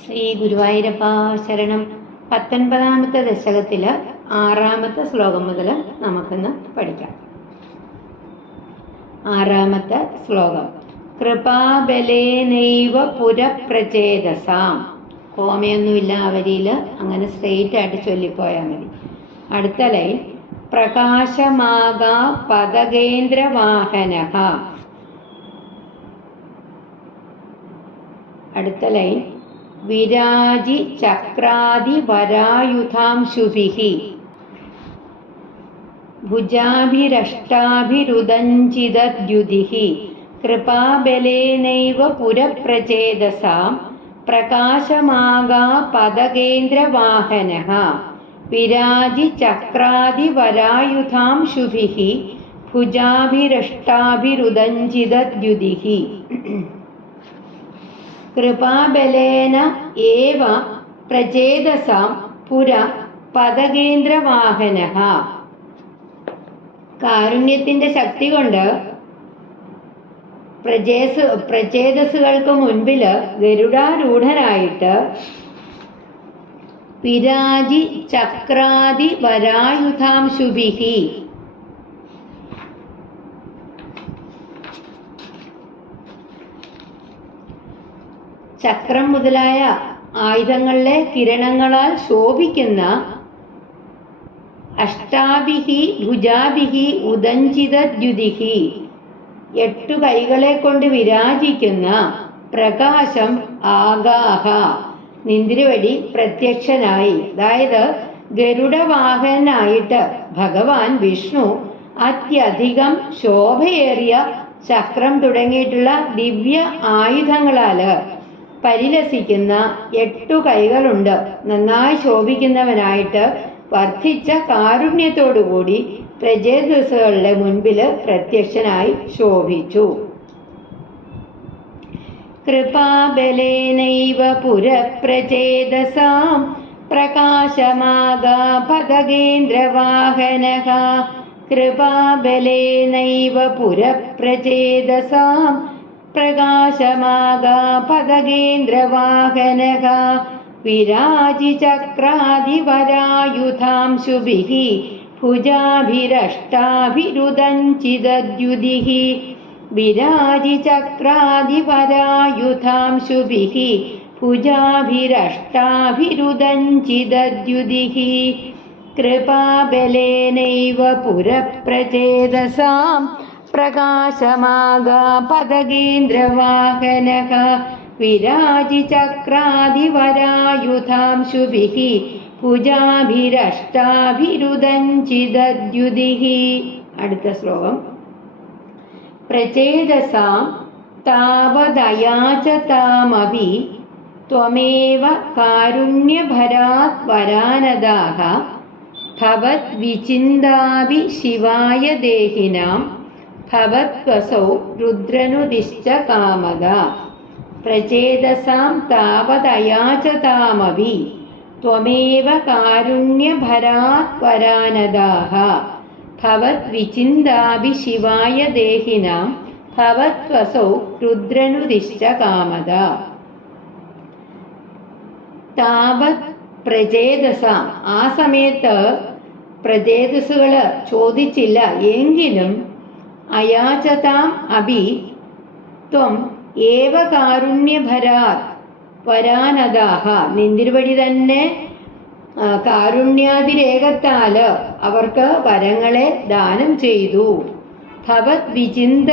ശ്രീ ഗുരുവായൂരപ്പ ശരണം. 19ാമത്തെ ദശകത്തില് 6ാമത്തെ ശ്ലോകം മുതൽ നമുക്കിന്ന് പഠിക്കാം. 6ാമത്തെ ശ്ലോകം. കൃപാബലേനൈവ പുരപ്രചേതസാം. കോമയൊന്നുമില്ല ആ വരിയില്, അങ്ങനെ സ്ട്രെയിറ്റ് ആയിട്ട് ചൊല്ലിപ്പോയാൽ മതി. അടുത്ത ലൈൻ പ്രകാശമാകാ പതകേന്ദ്രവാഹനഃ. അടുത്ത ലൈൻ വിരാജി ചക്രാദി വരായുധാംശുഭിഹി ഭുജാഭിരഷ്ടാഭിരുദഞ്ചിതദ്യുതിഹി കൃപാബലേനൈവ പുരപ്രചേതസാം പ്രകാശമാകാ പതകേന്ദ്രവാഹനഃ വിരാജി ചക്രാദി വരായുധാംശുഭിഹി ഭുജാഭിരഷ്ടാഭിരുദഞ്ചിതദ്യുതിഹി. കൃപാബലേന ഏവ പ്രചേതസാം പുര പതകേന്ദ്രവാഹനഃ. കാരുണ്യത്തിന്റെ ശക്തി കൊണ്ട് പ്രചേതസ്സുകൾക്ക് മുൻപില് ഗരുഡാരൂഢനായിട്ട് വിരാജി ചക്രാദി വരായുധാംശുഭിഹി. ചക്രം മുതലായ ആയുധങ്ങളിലെ കിരണങ്ങളാൽ ശോഭിക്കുന്ന അഷ്ടാഭിഹി ഭുജാഭിഹി ഉദഞ്ചിതദ്യുതിഹി 8 കൈകളെ കൊണ്ട് വിരാജിക്കുന്ന പ്രകാശം ആഗാഹ നിന്തിരുവടി പ്രത്യക്ഷനായി. അതായത് ഗരുഡവാഹനായിട്ട് ഭഗവാൻ വിഷ്ണു അത്യധികം ശോഭയേറിയ ചക്രം തുടങ്ങിയിട്ടുള്ള ദിവ്യ ആയുധങ്ങളാല് പരിലസിക്കുന്ന 8 കൈകളുണ്ട്. നന്നായി ശോഭിക്കുന്നവനായിട്ട് വർദ്ധിച്ച കാരുണ്യത്തോടുകൂടി പ്രചേതസ്സുകളുടെ മുൻപില് പ്രത്യക്ഷനായി ശോഭിച്ചു. കൃപാബലേനൈവ പുരപ്രചേതസാം പ്രകാശമാകാ പതകേന്ദ്രവാഹനഃ കൃപാബലേനൈവ പുരപ്രചേതസാം പ്രകാശമാകാ പതകേന്ദ്രവാഹനഃ വിരാജി ചക്രാദി വരായുധാംശുഭിഹി ഭുജാഭിരഷ്ടാഭിരുദഞ്ചിതദ്യുതിഹി വിരാജി ചക്രാദി വരായുധാംശുഭിഹി ഭുജാഭിരഷ്ടാഭിരുദഞ്ചിതദ്യുതിഹി കൃപാബലേനൈവ പുരപ്രചേതസാം പ്രകാശമാകാ പതകേന്ദ്രവാഹനഃ വിരാജി ചക്രാദി വരായുധാംശുഭിഹി ഭുജാഭിരഷ്ടാഭിരുദഞ്ചിതദ്യുതിഹി. അടുത്ത ശ്ലോകം. പ്രചേതസാം താവദയാചതാമഭി ത്വമേവ കാരുണ്യഭരാത് വരാനദാഃ ഭവത് വിചിന്താഭി ശിവായ ദേഹിനാം ഭവത്വസൗ രുദ്രനുദിശ്ച കാമദ. പ്രചേതസാം താവദയാചതാമഭി ത്വമേവ കാരുണ്യഭരാത് വരാനദാഃ ഭവത് വിചിന്താഭി ശിവായ ദേഹിനാം ഭവത്വസൗ രുദ്രനുദിശ്ച കാമദ. താവത് പ്രചേതസാം, ആ സമയത്ത് പ്രചേതസ്സുകള് ചോദിച്ചില്ല എങ്കിലും അയാചതാം അഭി ത്വം ഏവ കാരുണ്യഭരാത് വരാനദാഃ നിന്തിരുവടി തന്നെ കാരുണ്യാതിരേകത്താല് അവർക്ക് വരങ്ങളെ ദാനം ചെയ്തു. ഭവത് വിചിന്ത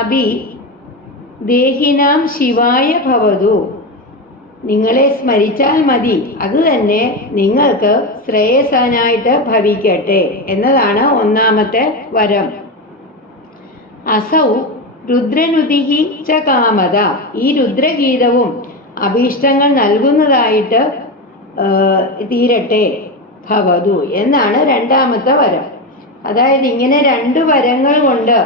അഭി ദേഹിനാം ശിവായ ഭവതു. നിങ്ങളെ സ്മരിച്ചാൽ മതി, അത് തന്നെ നിങ്ങൾക്ക് ശ്രേയസ്സനായിട്ട് ഭവിക്കട്ടെ എന്നതാണ് 1ാമത്തെ വരം. അസൗ രുദ്രനുദിഹി ച കാമദ. ഈ രുദ്രഗീതവും അഭീഷ്ടങ്ങൾ നൽകുന്നതായിട്ട് തീരട്ടെ ഭവതു എന്നാണ് 2ാമത്തെ വരം. അതായത് ഇങ്ങനെ 2 വരങ്ങൾ കൊണ്ട്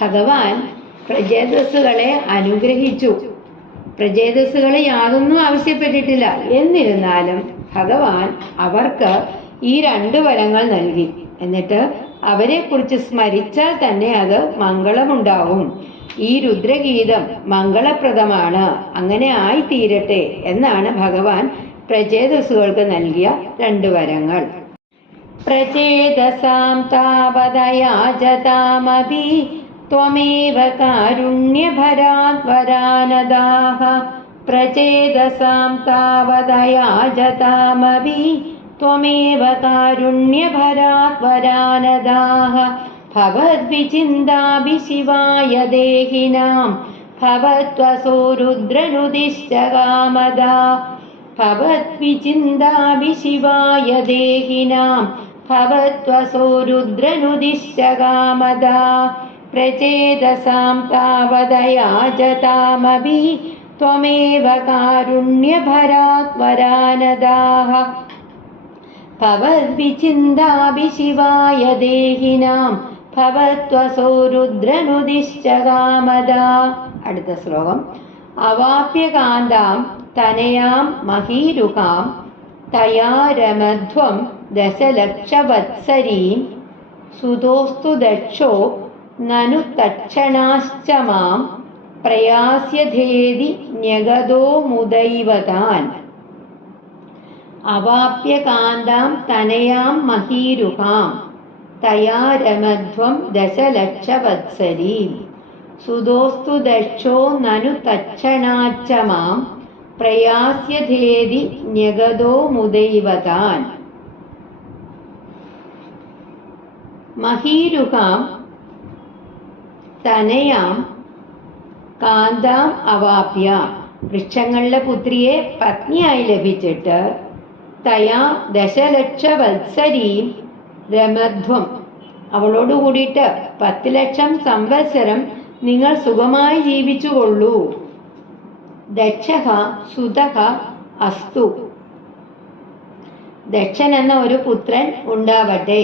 ഭഗവാൻ പ്രചേതസ്സുകളെ അനുഗ്രഹിച്ചു. പ്രചേതസ്സുകളെ യാതൊന്നും ആവശ്യപ്പെട്ടിട്ടില്ല. എന്നിരുന്നാലും ഭഗവാൻ അവർക്ക് ഈ 2 വരങ്ങൾ നൽകി. എന്നിട്ട് അവരെ കുറിച്ച് സ്മരിച്ചാൽ തന്നെ അത് മംഗളമുണ്ടാവും. ഈ രുദ്രഗീതം മംഗളപ്രദമാണ്, അങ്ങനെ ആയിത്തീരട്ടെ എന്നാണ് ഭഗവാൻ പ്രചേതസ്സുകൾക്ക് നൽകിയ 2 വരങ്ങൾ. പ്രചേതസാം താവദയാജതാമപി ത്വമേവ കാരുണ്യഭരാത് വരാനദാഃ. പ്രചേതസാം താവദയാജതാമപി ത്വമേവ കാരുണ്യഭരാത് വരാനദാഃ. ഭവദ്വിചിന്താഭി ശിവായ ദേഹിനാം ഭവത്വസോ രുദ്രനുദിശ്ച കാമദാ. ഭവദ്വിചിന്താഭി ശിവായ ദേഹിനാം ഭവത്വസോ രുദ്രനുദിശ്ച കാമദാ. പ്രചേതസാം താവദയാജതാമപി ത്വമേവ കാരുണ്യഭരാത് വരാനദാഃ. ഭവദ്വിചിന്താഭി ശിവായ ദേഹിനാം ഭവത്വസോ രുദ്രനുദിശ്ച കാമദാ. അടുത്ത ശ്ലോകം. അവാപ്യകാന്താം തനയാം മഹീരുകാം തയാ രമധ്വം ദശലക്ഷവത്സരീം സുതോസ്തു ദക്ഷോ നനു തക്ഷണാശ്ച മാം പ്രയാസ്യധേതി ന്യഗതോ മുദൈവതാൻ. അവാപ്യകാന്താം തനയാം മഹീരുകാം തയാ രമധ്വം ദശലക്ഷവത്സരീം സുതോസ്തു ദക്ഷോ നനു തക്ഷണാശ്ച മാം പ്രയാസ്യധേതി ന്യഗതോ മുദൈവതാൻ. മഹീരുകാം തനയാം കാന്താം അവാപ്യ, വൃക്ഷങ്ങളുടെ പുത്രിയെ പത്നിയായി ലഭിച്ചിട്ട് തയാ ദശലക്ഷവത്സരീം രമധ്വം, അവളോട് കൂടിയിട്ട് 10 ലക്ഷം സംവത്സരം നിങ്ങൾ സുഖമായി ജീവിച്ചുകൊള്ളൂ. ദക്ഷഃ സുതഃ അസ്തു, ദക്ഷൻ എന്ന ഒരു പുത്രൻ ഉണ്ടാവട്ടെ.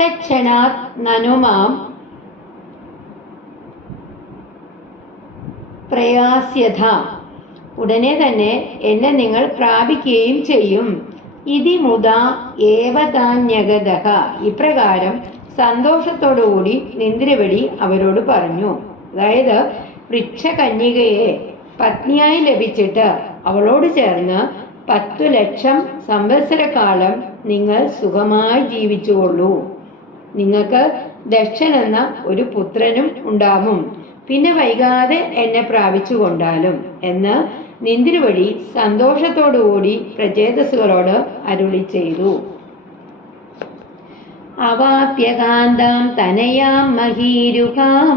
തക്ഷണാത് നനുമാം പ്രയാസ്യഥ, ഉടനെ തന്നെ എന്നെ നിങ്ങൾ പ്രാപിക്കുകയും ചെയ്യും. ഇതി മുദാ ഏവതാന്യഗതഃ, ഇപ്രകാരം സന്തോഷത്തോടുകൂടി ഇന്ദ്രവടി അവരോട് പറഞ്ഞു. അതായത് വൃക്ഷകന്യകയെ പത്നിയായി ലഭിച്ചിട്ട് അവളോട് ചേർന്ന് 10 ലക്ഷം സംവത്സരക്കാലം നിങ്ങൾ സുഖമായി ജീവിച്ചുകൊള്ളൂ. നിങ്ങൾക്ക് ദക്ഷൻ എന്ന ഒരു പുത്രനും ഉണ്ടാവും. പിന്നെ വൈകാതെ എന്നെ പ്രാപിച്ചുകൊണ്ടാലും എന്ന് നിന്ദ്രവടി സന്തോഷത്തോടുകൂടി പ്രചേതസ്സുകളോട് അരുളി ചെയ്തു. അവാപ്യകാന്താം തനയാം മഹീരുകാം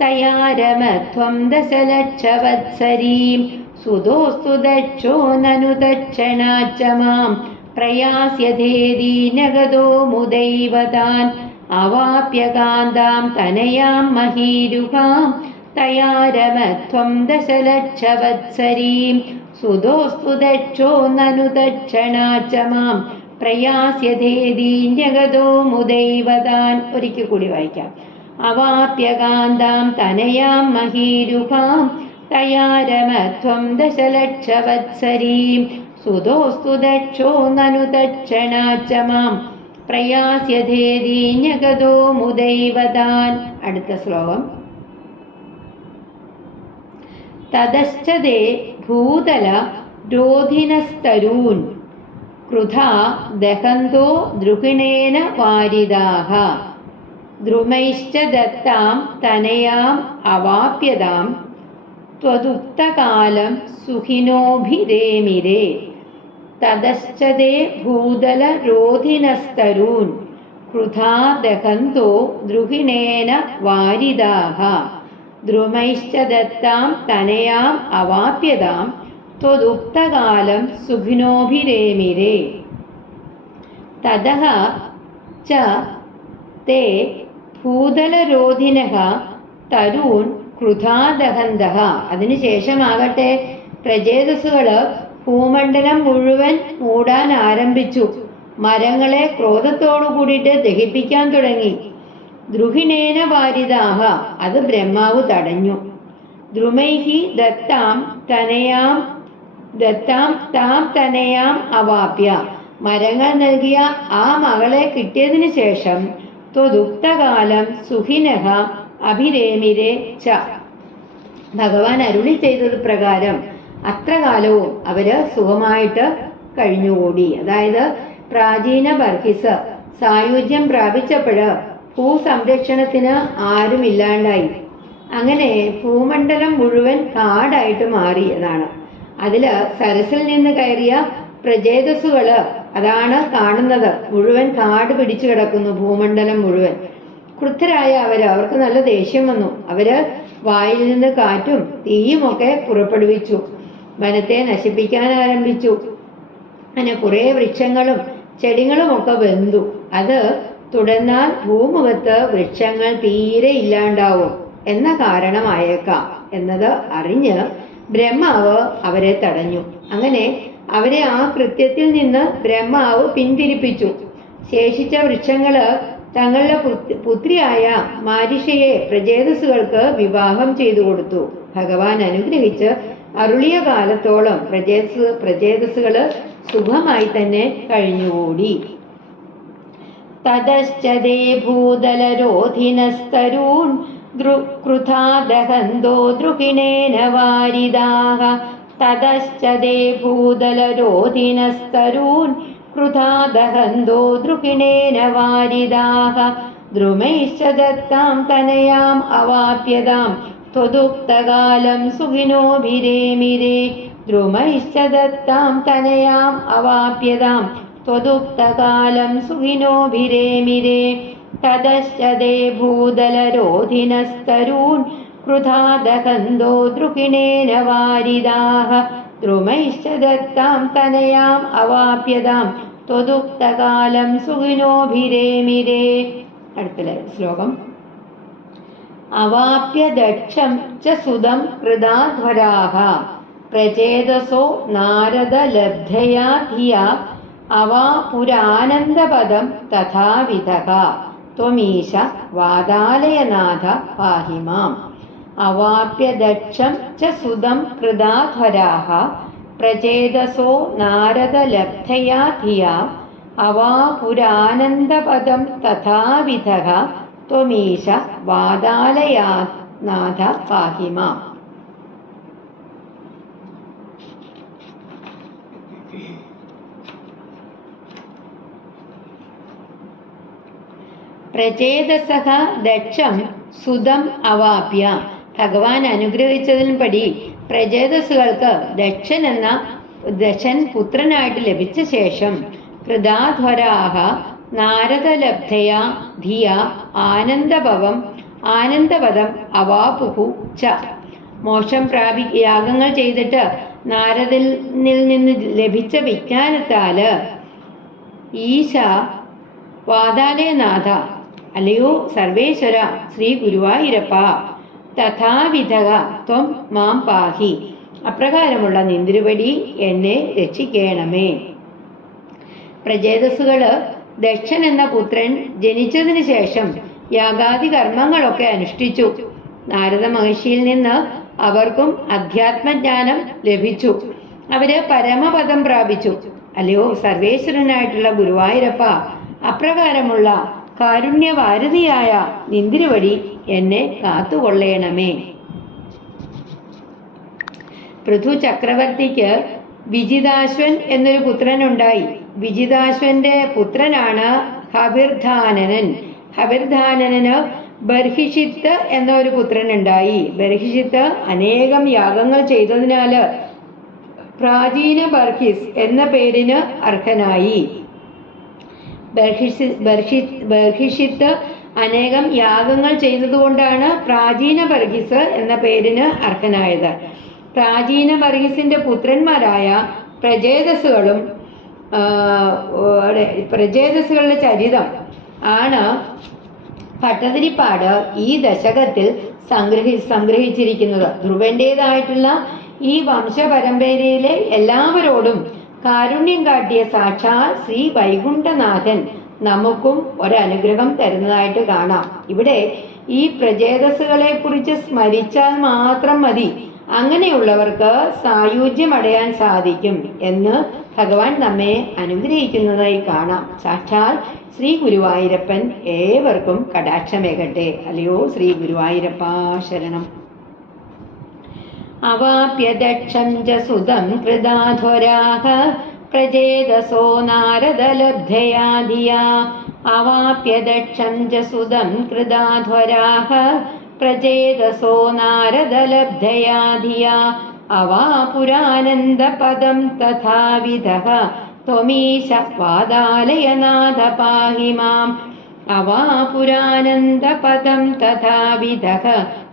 തയാ രമധ്വം ദശലക്ഷവത്സരീം സുതോസ്തു ദക്ഷോ നനു ദക്ഷണാശ്ച മാം പ്രയാസ്യധേതി നഗതോ മുദൈവതാൻ. അവാപ്യകാന്താം തനയാം മഹീരുകാം തയാ രമധ്വം ദശലക്ഷവത്സരീം സുതോസ്തു ദക്ഷോ നനു ദക്ഷണാശ്ച മാം പ്രയാസ്യധേതി നഗതോ മുദൈവതാൻ. ഒരിക്കൽ കൂടി വായിക്കാം. അവാപ്യകാന്താം തനയാം മഹീരുകാം തയാ രമധ്വം ദശലക്ഷവത്സരീം സുതോസ്തു ദക്ഷോ നനു ദക്ഷണാശ്ച മാം പ്രയാസ്യധേതി നഗതോ മുദൈവതാൻ. അടുത്ത ശ്ലോകം. തതശ്ചതേ ഭൂതല രോധിനസ്തരൂൻ ക്രുധാ ദഹന്തോ ദ്രുഹിണേന വാരിദാഃ. ദ്രുമൈശ്ച ദത്താം തനയാം അവാപ്യതാം ത്വദുക്തകാലം സുഖിനോഭിരേമിരേ. തതശ്ചതേ ഭൂതല രോധിനസ്തരൂൻ ക്രുധാ ദഹന്തോ ദ്രുഹിണേന വാരിദാഃ. ദ്രുമൈശ്ച ദത്താം തനയാം അവാപ്യതാം ത്വദുക്തകാലം സുഖിനോഭിരേമിരേ. തതഃ ച തേ ഭൂതലരോധിനഃ തരൂൻ ക്രുധാദഹന്തഃ. അതിനുശേഷമാകട്ടെ പ്രചേതസ്സുകള് ഭൂമണ്ഡലം മുഴുവൻ മൂടാൻ ആരംഭിച്ചു. മരങ്ങളെ ക്രോധത്തോടു കൂടിയിട്ട് ദഹിപ്പിക്കാൻ തുടങ്ങി. ദ്രുഹിണേന വാരിദാഃ, അത് ബ്രഹ്മാവ് തടഞ്ഞു. ദ്രുമൈഹി ദത്താം താം തനയാം അവാപ്യ, മരങ്ങൾ നൽകിയ ആ മകളെ കിട്ടിയതിനു ശേഷം ത്വദുക്തകാലം സുഖിനഃ അഭിരേമിരേ ച, ഭഗവാൻ അരുളി ചെയ്തത് പ്രകാരം അത്ര കാലവും അവര് സുഖമായിട്ട് കഴിഞ്ഞുകൂടി. അതായത് പ്രാചീന ബർഹിസ് സായുജ്യം പ്രാപിച്ചപ്പോഴ് ഭൂസംരക്ഷണത്തിന് ആരുമില്ലാണ്ടായി. അങ്ങനെ ഭൂമണ്ഡലം മുഴുവൻ കാടായിട്ട് മാറിയതാണ്. അതില് സരസിൽ നിന്ന് കയറിയ പ്രജേതസ്സുകള് അതാണ് കാണുന്നത്. മുഴുവൻ കാട് പിടിച്ചു കിടക്കുന്നു, ഭൂമണ്ഡലം മുഴുവൻ. ക്രുദ്ധരായ അവർക്ക് നല്ല ദേഷ്യം വന്നു. അവര് വായിൽ നിന്ന് കാറ്റും തീയുമൊക്കെ പുറപ്പെടുവിച്ചു, വനത്തെ നശിപ്പിക്കാൻ ആരംഭിച്ചു. അങ്ങനെ കുറെ വൃക്ഷങ്ങളും ചെടികളും ഒക്കെ വെന്തു. അത് തുടർന്നാൽ ഭൂമുഖത്ത് വൃക്ഷങ്ങൾ തീരെ ഇല്ലാണ്ടാവും എന്ന കാരണമായേക്കാം എന്നത് അറിഞ്ഞ് ബ്രഹ്മാവ് അവരെ തടഞ്ഞു. അങ്ങനെ അവരെ ആ കൃത്യത്തിൽ നിന്ന് ബ്രഹ്മാവ് പിന്തിരിപ്പിച്ചു. ശേഷിച്ച വൃക്ഷങ്ങള് തങ്ങളുടെ പുത്രിയായ മാരിഷയെ പ്രജേതസ്സുകൾക്ക് വിവാഹം ചെയ്തു കൊടുത്തു. ഭഗവാൻ അനുഗ്രഹിച്ച് അരുളിയ കാലത്തോളം പ്രജേതസ്സുകള് സുഖമായി തന്നെ കഴിഞ്ഞുകൂടി. തതശ്ചതേ ഭൂതലരോധിനസ്തരൂൻ കൃഥാ ദഹന്തോ ദ്രുഹിണേന വാരിദാഃ. തതശ്ചതേ ഭൂതലരോധിനസ്തരൂൻ കൃഥാ ദഹന്തോ ദ്രുഹിണേന വാരിദാഃ. ദ്രുമൈശ്ച ദത്താം തനയാം അവാപ്യതാം ത്വദുക്തകാലം സുഖിനോഭിരേമിരേ. ദ്രുമൈശ്ച ദത്താം തനയാം അവാപ്യതാം ത്വദുക്തകാലം സുഖിനോഭിരേമിരേ. തതശ്ചതേ ഭൂതലരോധിനസ്തരൂൻ കൃഥാ ദഹന്തോ ദ്രുഹിണേന വാരിദാഃ. ദ്രുമൈശ്ച ദത്താം തനയാം അവാപ്യതാം ത്വദുക്തകാലം സുഖിനോഭിരേമിരേ. അടുത്ത ശ്ലോകം. അവാപ്യ ദക്ഷം ച സുതം കൃതാധ്വരാഃ പ്രചേതസോ നാരദ ലബ്ധയാ ധിയാ അവാപുരാനന്ദപദം തഥാവിധഃ ത്വമീശ വാതാലയനാഥ പാഹി മാം. അവാപ്യ ദക്ഷം ച സുതം കൃതാധ്വരാഃ പ്രചേതസോ നാരദ ലബ്ധയാ ധിയാ അവാപുരാനന്ദപദം തഥാവിധഃ ത്വമീശ വാതാലയനാഥ പാഹി മാം. പ്രചേതസഃ ദക്ഷം സുതം അവാപ്യ. ഭഗവാൻ അനുഗ്രഹിച്ചതിൻപടി പ്രചേതസ്സുകൾക്ക് ദക്ഷൻ പുത്രനായിട്ട് ലഭിച്ച ശേഷം കൃതാധ്വരാഃ നാരദലബ്ധയാ ധിയ ആനന്ദപദം അവാപുഹു ച. മോക്ഷം യാഗങ്ങൾ ചെയ്തിട്ട് നാരദനിൽ നിന്ന് ലഭിച്ച വിജ്ഞാനത്താല് ഈശ വാതാലയനാഥ, അല്ലയോ സർവേശ്വര ശ്രീ ഗുരുവായൂരപ്പ, തഥാവിധഃ ത്വം മാം പാഹി, അപ്രകാരമുള്ള നിന്തിരുവടി എന്നെ രക്ഷിക്കണമേ. പ്രചേതസ്സുകള് ദക്ഷൻ എന്ന പുത്രൻ ജനിച്ചതിന് ശേഷം യാഗാദി കർമ്മങ്ങളൊക്കെ അനുഷ്ഠിച്ചു. നാരദ മഹർഷിയിൽ നിന്ന് അവർക്കും അധ്യാത്മജ്ഞാനം ലഭിച്ചു. അവര് പരമപദം പ്രാപിച്ചു. അല്ലയോ സർവേശ്വരനായിട്ടുള്ള ഗുരുവായൂരപ്പ, അപ്രകാരമുള്ള കാരുണ്യവാരതിയായ നിന്തിരുവടി എന്നെ കാത്തുകൊള്ളണമേ. പൃഥു ചക്രവർത്തിക്ക് വിജിതാശ്വൻ എന്നൊരു പുത്രനുണ്ടായി. വിജിതാശ്വന്റെ പുത്രനാണ് ഹവിർധാനനൻ. ഹവിർധാനന് ബർഹിഷിത്ത് എന്നൊരു പുത്രനുണ്ടായി. ബർഹിഷിത്ത് അനേകം യാഗങ്ങൾ ചെയ്തതിനാല് പ്രാചീന ബർഹിസ് എന്ന പേരിന് അർഹനായി. ബർഹിഷിത്ത് അനേകം യാഗങ്ങൾ ചെയ്തതുകൊണ്ടാണ് പ്രാചീന ബർഹിസ് എന്ന പേരിന് അർഹനായത്. പ്രാചീന ബർഹിസിന്റെ പുത്രന്മാരായ പ്രചേതസ്സുകളുടെ ചരിതം ആണ് ഭട്ടതിരിപ്പാട് ഈ ദശകത്തിൽ സംഗ്രഹിച്ചിരിക്കുന്നത്. ധ്രുവന്റേതായിട്ടുള്ള ഈ വംശപരമ്പരയിലെ എല്ലാവരോടും കാരുണ്യം കാട്ടിയ സാക്ഷാൽ ശ്രീ വൈകുണ്ഠനാഥൻ നമുക്കും ഒരനുഗ്രഹം തരുന്നതായിട്ട് കാണാം. ഇവിടെ ഈ പ്രചേതസ്സുകളെ കുറിച്ച് സ്മരിച്ചാൽ മാത്രം മതി, അങ്ങനെയുള്ളവർക്ക് സായുജ്യം അടയാൻ സാധിക്കും എന്ന് ഭഗവാൻ നമ്മെ അനുഗ്രഹിക്കുന്നതായി കാണാം. സാക്ഷാൽ ശ്രീ ഗുരുവായൂരപ്പൻ ഏവർക്കും കടാക്ഷമേകട്ടെ. അല്ലയോ ശ്രീ ഗുരുവായൂരപ്പ ശരണം. अवाप्य दक्षं च सुतं कृदाध्वराः प्रजेदसो नारदलब्धया धिया अवाप्य दक्षं च सुतं कृदाध्वराः प्रजेदसो नारदलब्धया धिया अवापुरानन्दपदं तथाविधः त्वमीश वादालयनाथ पाहि माम् अवापुरानन्दपदं तथाविधः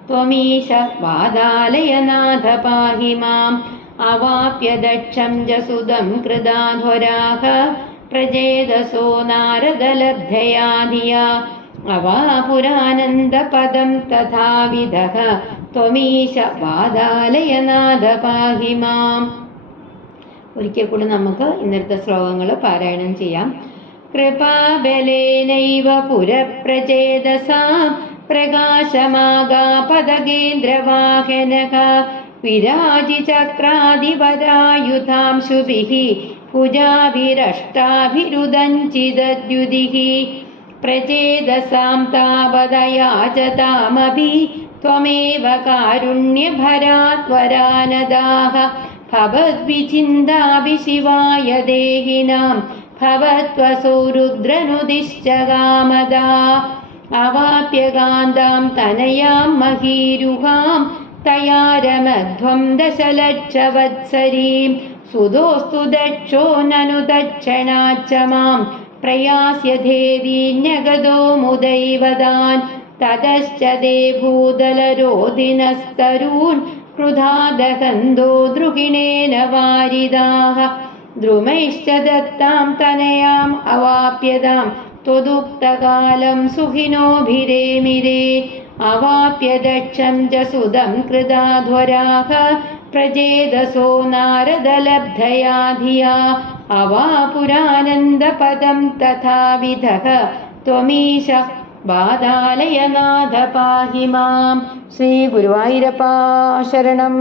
त्वमीश वादालयनाथ पाहि माम् अवाप्य दक्षं जसुदं कृदाध्वराः प्रजेदसो नारदलब्धया धिया अवापुरानन्दपदं तथाविधः त्वमीश वादालयनाथ पाहि माम्. ഒരിക്കൽ കൂടി നമുക്ക് ഇന്നത്തെ ശ്ലോകങ്ങൾ പാരായണം ചെയ്യാം. കൃപാബലേനൈവ പുരപ്രചേതസാ പ്രകാശമാഗാപദകേന്ദ്രവാഹനഃ വിരാജിചക്രാധിപരായുധാംശുഭിः ഭുജാഭിരഷ്ടാഭിരുദഞ്ചിതദ്യുതിः പ്രചേതസാം താപദയാചതാമഭി त्वमेव कारुण्यभरात्वरानदाः भवद्विचिन्ताभिशिवाय देहिनां भवत्वसौ रुद्रनुदिश्चगामदा अवाप्य गान्धां तनयां महीरुहां तया रमध्वं दशलक्षवत्सरीं सुदोस्तु दक्षो ननु दक्षिणाच्च मां प्रयास्यधेदि न्यगदो मुदैवदान् ततश्च ते भूदलरोधिनस्तरून् क्रुधादकन्दो द्रुहिणेन वारिदाः द्रुमैश्च दत्तां तनयाम् अवाप्यतां त्वदुक्तकालं सुखिनोभिरेमिरे अवाप्य दक्षं च सुदं कृदाध्वराः प्रजेदसो नारदलब्धया धिया अवापुरानन्दपदं तथाविधः त्वमीश വാദാലയനാഥ പാഹി മാം. ശ്രീ ഗുരുവായൂരപ്പാ ശരണം.